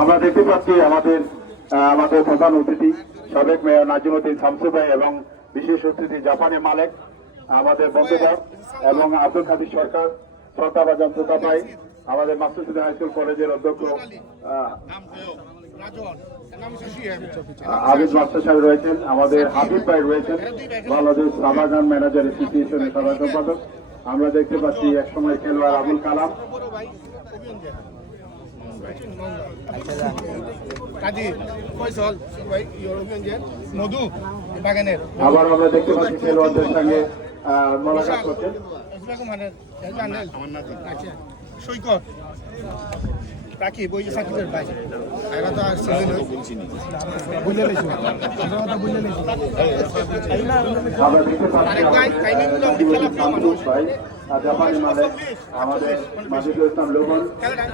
আমরা দেখতে পাচ্ছি আমাদের আমাদের প্রধান অতিথি, সাবেক মেয়র নাজিমুদ্দিন শামসু ভাই এবং বিশেষ অতিথি জাপানি মালেক, আমাদের বন্ধুরা এবং আব্দুল খাদির সরকার শ্রদ্ধাবাজান তোতা ভাই, আমাদের মাসুদ হাই স্কুল কলেজের অধ্যক্ষ আবিদ মাস্টার সাহেব রয়েছেন, আমাদের হাবিব ভাই রয়েছেন, বাংলাদেশ সাবাগান ম্যানেজার অ্যাসোসিয়েশনের সাধারণ সম্পাদক। আমরা দেখতে পাচ্ছি একসময় খেলোয়াড় আবুল কালাম। আবার আমরা দেখতে পাচ্ছি খেলোয়াড়দের সঙ্গে মোলাকাত করছেন। সৈকত। রাখি বই সার্টিফিকেট পাই এরা তো আর সিজন বুঝলে লেছো আমরা তো বুঝলে লেছো আরেক ভাই, খেলা প্রিয় মানুষ। ভাই আর জাপানি মালিক আমাদের মাজিদুল ইসলাম লোবন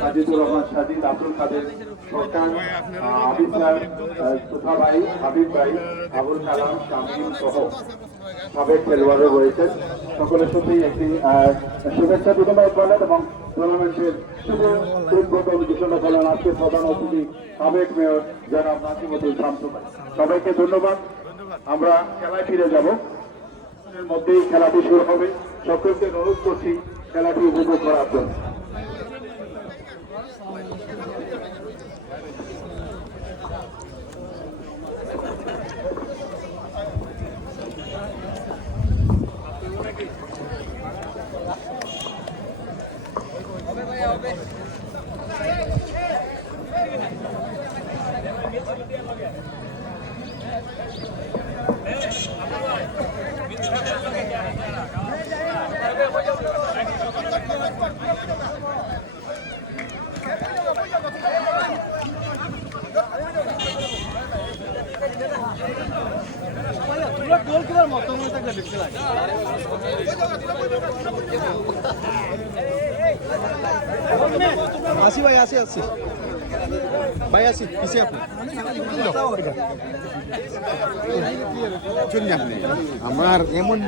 আজিদুর রহমান সাজিদ আব্দুল কাদের সরকার আবিদ সাহেব আহ, ভাই হাবিব ভাই আবুল কালাম শামীম সহ সাবেক খেলোয়াড়ও রয়েছেন। সকলের সাথেই একটি আহ, শুভেচ্ছা বিনিময় করলেন এবং টুর্নামেন্টের শুভ উদ্বোধন ঘোষণা করলেন আজকের প্রধান অতিথি সাবেক মেয়র জনাব নাসিমুদ্দিন শামসু সবাইকে ধন্যবাদ। আমরা খেলায় ফিরে যাব। মধ্যেই খেলাটি শুরু হবে। সকলকে অনুরোধ করছি খেলাটি উপভোগ করার জন্য। গোলকিপার মতো মতো দেখতে লাগে। আসি ভাই আসি আসি ভাই আসি পিছিয়ে আপনি আমার এমন